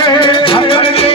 ঝাঁকড়ে